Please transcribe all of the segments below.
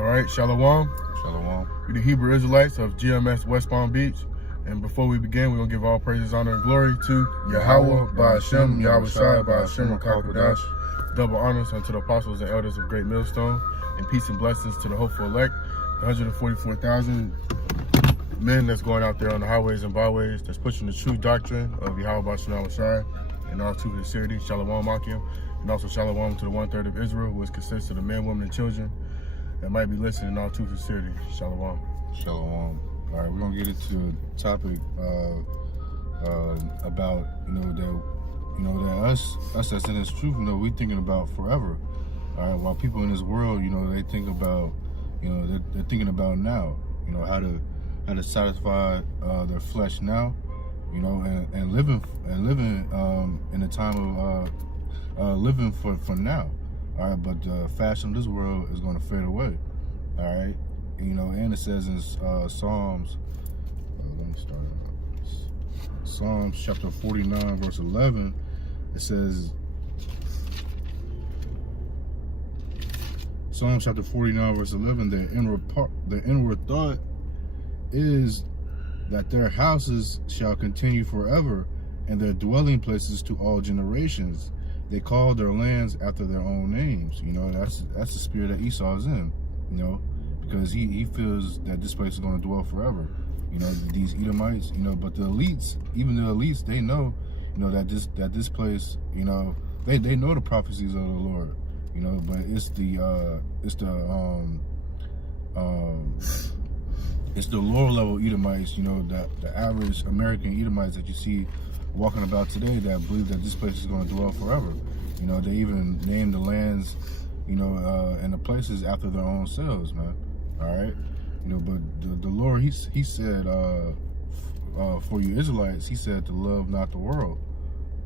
All right, Shalom. Shalom. We're the Hebrew Israelites of GMS West Palm Beach. And before we begin, we're going to give all praises, honor, and glory to Yahweh, by Hashem, Yahweh Shai, by Hashem, Qadash. Double honors unto the apostles and elders of Great Millstone, and peace and blessings to the hopeful elect, the 144,000 men that's going out there on the highways and byways, that's pushing the true doctrine of Yahweh, by Hashem, Shai, and all true sincerity. Shalom, Akim. And also shalom to the 1/3 of Israel, which consists of the men, women, and children that might be listening in all true sincerity. Shalom. Shalom. All right, we're gonna get into a topic about that us that's in this truth. We thinking about forever. All right, while people in this world, they think about, they're thinking about now. How to satisfy their flesh now. And living in a time of living for now. All right, but the fashion of this world is going to fade away. All right, and it says in Psalms, let me start. Psalms chapter 49, verse 11. It says, Psalms chapter 49, verse 11. The inward thought is that their houses shall continue forever, and their dwelling places to all generations. They call their lands after their own names. That's the spirit that Esau is in, because he feels that this place is going to dwell forever. These Edomites, but the elites, even the elites, they know, that this place, they know the prophecies of the Lord, but it's the lower level Edomites, the average American Edomites that you see walking about today that believe that this place is going to dwell forever. They even name the lands, and the places after their own selves, man. All right, but the Lord, he said, for you Israelites, he said to love not the world.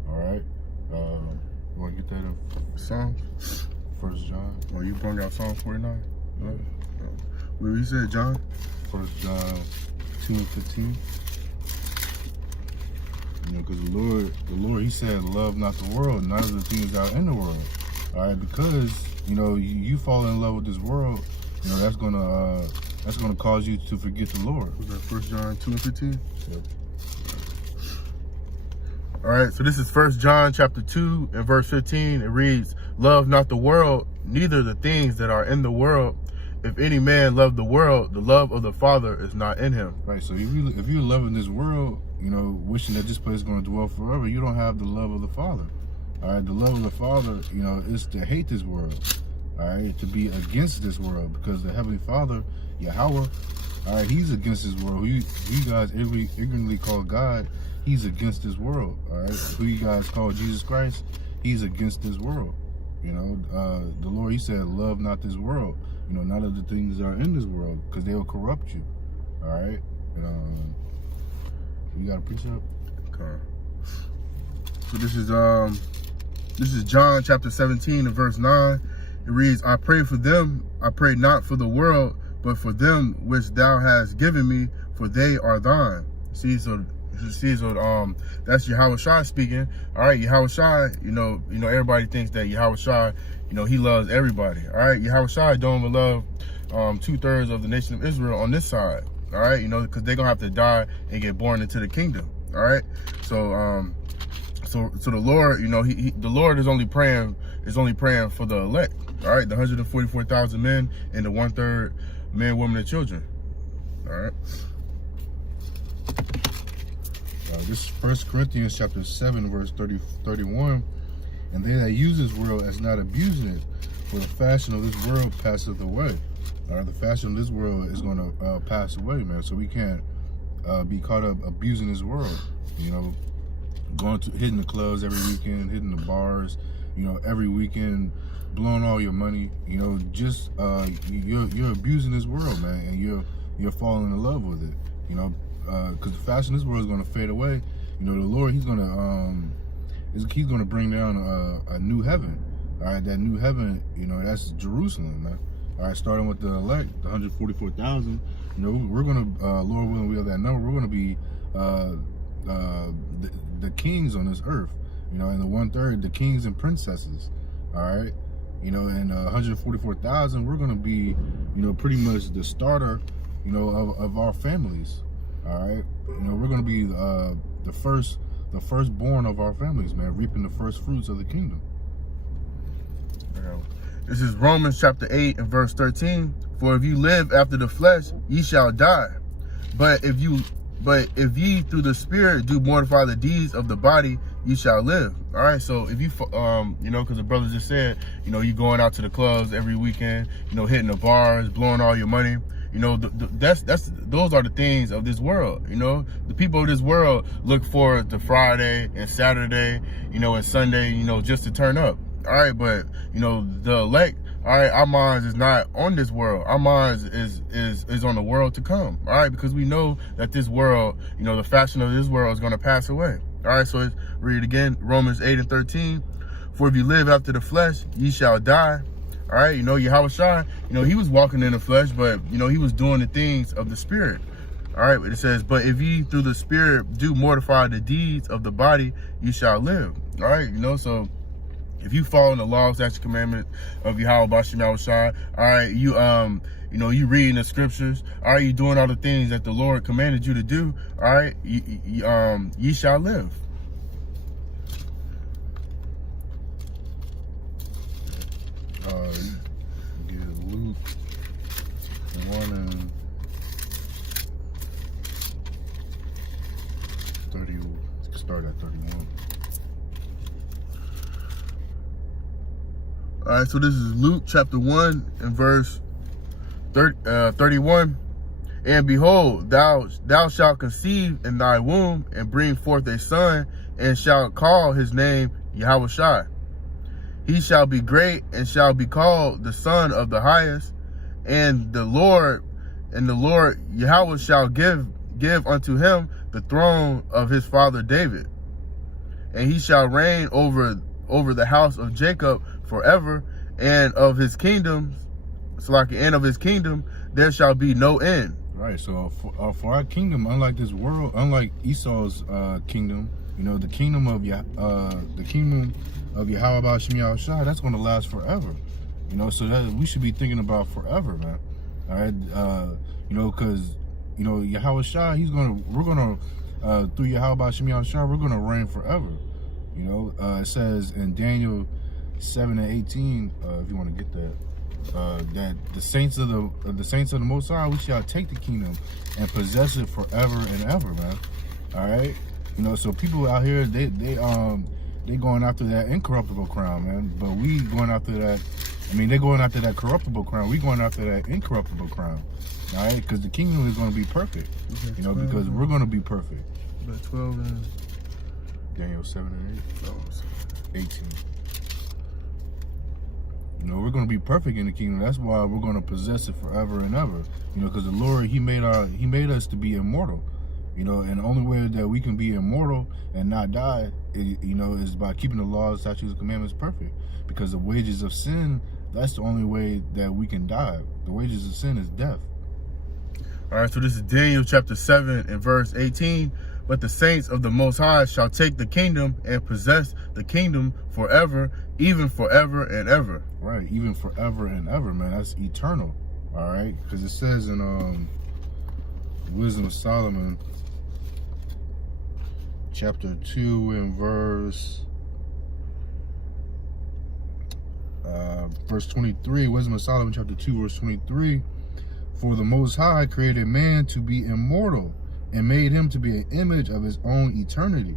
All right, you want to get that in Psalms? 1 John. Oh, you brought out Psalm 49. Yeah. What you said, John? 1 John 2:15. Because the Lord, he said, love not the world, none of the things out in the world. All right, because you fall in love with this world, that's gonna cause you to forget the Lord. Was that 1 John 2:15? Yep. All right, so this is 1 John chapter 2 and verse 15. It reads, love not the world, neither the things that are in the world. If any man love the world, the love of the Father is not in him. Right, so if you're loving this world, wishing that this place is going to dwell forever, you don't have the love of the Father. All right, the love of the Father, is to hate this world. All right, to be against this world, because the Heavenly Father, Yahweh, all right, he's against this world. Who you guys ignorantly call God, he's against this world. All right, who you guys call Jesus Christ, he's against this world. The Lord, he said, love not this world. None of the things that are in this world, because they will corrupt you. All right, you got a precept? Okay. So this is John chapter 17 and verse 9. It reads, I pray for them. I pray not for the world, but for them which thou hast given me, for they are thine. See, so that's Yahweh Shai speaking. All right, Yahweh Shai, everybody thinks that Yahweh Shai, he loves everybody. All right, Yahweh Shai don't even love 2/3 of the nation of Israel on this side. All right, because they're gonna have to die and get born into the kingdom. All right, so the Lord, the Lord is only praying for the elect. All right, the 144,000 men and the 1/3 men, women, and children. All right. This is 1 Corinthians chapter 7, verse 31. And they that use this world as not abusing it, for the fashion of this world passeth away. All right, the fashion of this world is going to pass away, man. So we can't be caught up abusing this world. Hitting the clubs every weekend, hitting the bars, every weekend, blowing all your money. You're abusing this world, man, and you're falling in love with it. Because the fashion of this world is going to fade away. The Lord, he's going to bring down a new heaven. All right, that new heaven, that's Jerusalem, man. All right, starting with the elect, the 144,000. We're going to, Lord willing, we have that number. We're going to be the kings on this earth. And the 1/3, the kings and princesses. All right, and 144,000, we're going to be pretty much the starter, of our families. All right, we're gonna be the firstborn of our families, man, reaping the first fruits of the kingdom. This is Romans chapter 8 and verse 13. For if you live after the flesh, ye shall die. But if ye through the Spirit do mortify the deeds of the body, you shall live. All right. So if you, because the brother just said, you going out to the clubs every weekend, hitting the bars, blowing all your money. Those are the things of this world. The people of this world look forward to Friday and Saturday, and Sunday, just to turn up. All right. But, the elect, all right, our minds is not on this world. Our minds is on the world to come. All right. Because we know that this world, the fashion of this world is going to pass away. All right. So let's read it again. Romans 8 and 13. For if you live after the flesh, ye shall die. All right, Yahweh Shai, he was walking in the flesh, but, he was doing the things of the Spirit. All right, it says, but if ye through the Spirit do mortify the deeds of the body, you shall live. All right, so if you follow the law, statutes, commandments of Yahweh Bashem Shai, all right, you reading the scriptures, all right, you doing all the things that the Lord commanded you to do, all right, ye shall live. Get Luke 1 and 30. Start at 31. All right, so this is Luke chapter 1 and verse 31. And behold, thou shalt conceive in thy womb and bring forth a son, and shalt call his name Yahweh Shai. He shall be great and shall be called the Son of the Highest, and the Lord Yahweh shall give unto him the throne of his father David, and he shall reign over the house of Jacob forever, and of his kingdom, there shall be no end. Right. So for our kingdom, unlike this world, unlike Esau's kingdom, the kingdom of Yahweh Bashem Shai, that's going to last forever. So that we should be thinking about forever, man. All right, because Yahweh Shai, we're gonna through Yahweh Bashem Shai, we're gonna reign forever. It says in Daniel 7 and 18, if you want to get that, that the saints of the Most High, we shall take the kingdom and possess it forever and ever, man. All right, so people out here, they going after that incorruptible crown, man. But we going after that. They're going after that corruptible crown. We going after that incorruptible crown. All right, because the kingdom is going to be perfect. Okay, because we're going to be perfect. But 12 and Daniel 7 and 8. 18. We're going to be perfect in the kingdom. That's why we're going to possess it forever and ever. Because the Lord, He made us to be immortal. And the only way that we can be immortal and not die, is by keeping the laws, statutes, and commandments perfect. Because the wages of sin, that's the only way that we can die. The wages of sin is death. All right, so this is Daniel chapter 7 and verse 18. But the saints of the Most High shall take the kingdom and possess the kingdom forever, even forever and ever. Right, even forever and ever, man. That's eternal. All right, because it says in Wisdom of Solomon, chapter 2 and verse 23, Wisdom of Solomon, chapter 2, verse 23. For the Most High created man to be immortal and made him to be an image of his own eternity.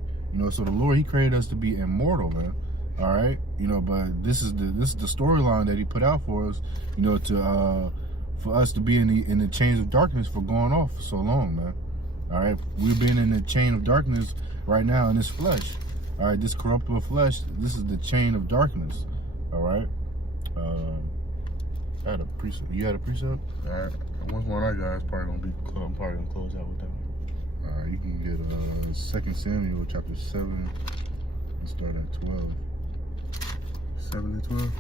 So the Lord, He created us to be immortal, man. All right, but this is the storyline that He put out for us, for us to be in the chains of darkness for going off for so long, man. All right, we've been in the chain of darkness right now in this flesh. All right, this corruptible flesh, this is the chain of darkness. All right. I had a precept. You had a precept? All right. Once one I got, it's probably gonna close out with that one. All right, you can get 2 Samuel chapter 7 and start at 12. 7 and 12. Yep.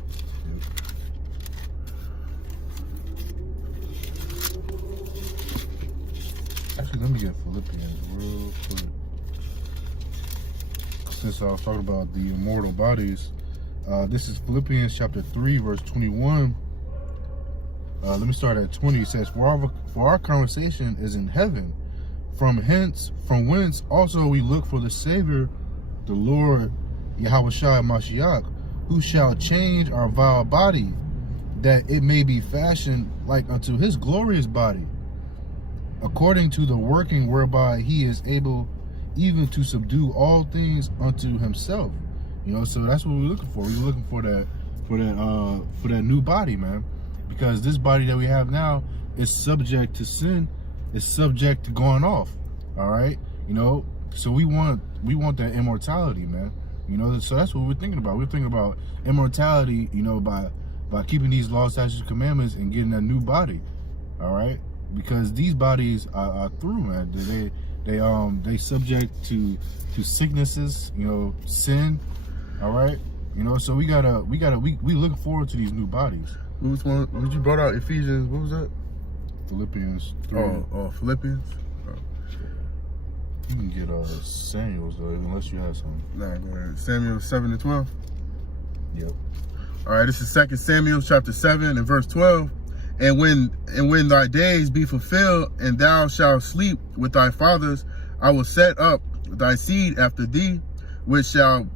Actually, let me get Philippians real quick. Since I was talking about the immortal bodies, this is Philippians chapter 3, verse 21. let me start at 20. It says, for our conversation is in heaven, from whence also we look for the Savior, the Lord Yahushua Mashiach, who shall change our vile body, that it may be fashioned like unto his glorious body, according to the working whereby he is able even to subdue all things unto himself. You know, so that's what we're looking for. We're looking for that new body, man. Because this body that we have now is subject to sin, is subject to going off. All right, you know. So we want that immortality, man. You know, so that's what we're thinking about. We're thinking about immortality, you know, by keeping these laws, statutes, commandments, and getting a new body. All right, because these bodies are through, man. They subject to sicknesses, you know, sin. All right, you know. So we look forward to these new bodies. Which one? What you brought out? Ephesians. What was that? Philippians 3. Oh, Philippians. You can get Samuel's though, unless you have something. Nah, go ahead. Samuel 7 and 12. Yep. All right, this is 2 Samuel chapter 7 and verse 12. And when thy days be fulfilled, and thou shalt sleep with thy fathers, I will set up thy seed after thee, which shall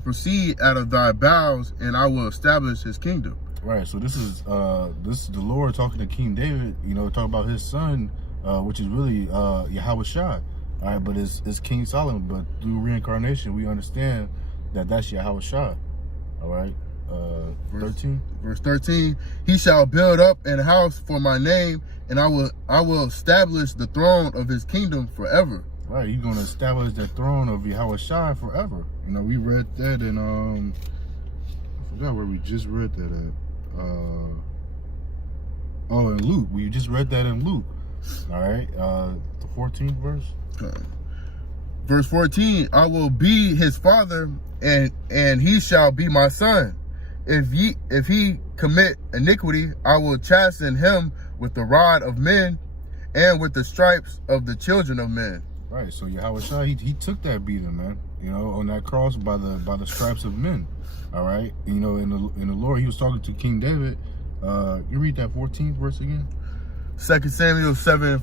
proceed out of thy bowels, and I will establish his kingdom. Right. So this is the Lord talking to King David. You know, talking about his son, which is really Yahushua. All right, but it's King Solomon. But through reincarnation, we understand that that's Yahushua. All right. 13. Verse 13. He shall build up an house for my name, and I will establish the throne of his kingdom forever. Right. He's going to establish the throne of Yahushua forever. You know, we read that in I forgot where we just read that at. In Luke. We just read that in Luke. All right. The 14th verse. Okay. Verse 14, I will be his father, and he shall be my son. If he commit iniquity, I will chasten him with the rod of men and with the stripes of the children of men. Right. So Yahushua, he took that beating, man. You know, on that cross by the stripes of men. All right. You know, in the Lord, he was talking to King David. You read that 14th verse again? 2 Samuel 7